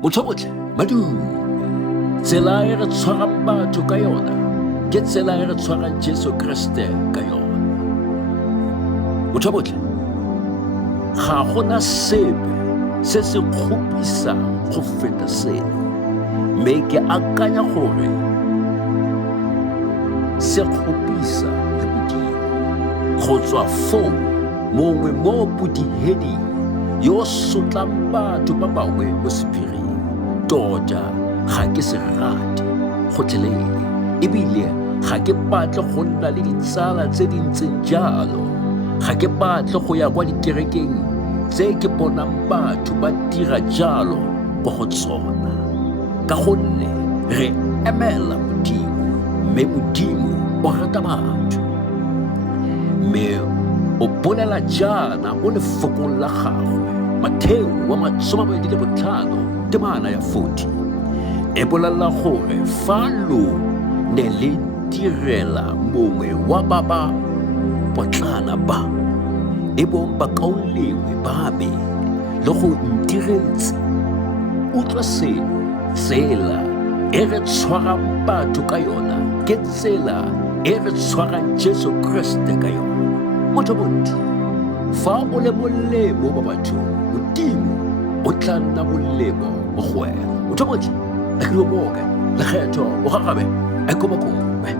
Motho wa botle, madume. Tsela e re tshwarang batho ka yona ke tsela e re tshwarang Jesu Kriste ka yona. Motho wa botle, ga gona sepe se se kgopisang go feta seno, mme ke akanya gore se kgopisa le Modimo. Go tswa foo, mongwe mo bodiheding yo sotlang batho ba bangwe mo sephiring, tota ga ke se rate gotlhelele, ebile ga ke batle go nna le ditsala tse di ntseng jalo. Ga ke batle go ya kwa dikerekeng tse ke bonang batho ba dira jalo kwa go tsona, ka gonne re emela Modimo, mme Modimo o rata batho. Mme o bolela jaana mo lefokong la gagwe, Matheo 25:40, e bolela gore fa lo ne le direla mongwe wa ba ba potlana ba, e bong bakaulengwe ba me, le go ntiretse, utlwa seno, tsela e re tshwarang batho ka yona ke tsela e re tshwarang Jesu Kriste ka yona. Motho wa botle, fa o le molemo mo bathong, Modimo o tla nna molemo mo go wena. Motho wa botle, a ke lo boka lekgetho o gagabe a ko bakongwe.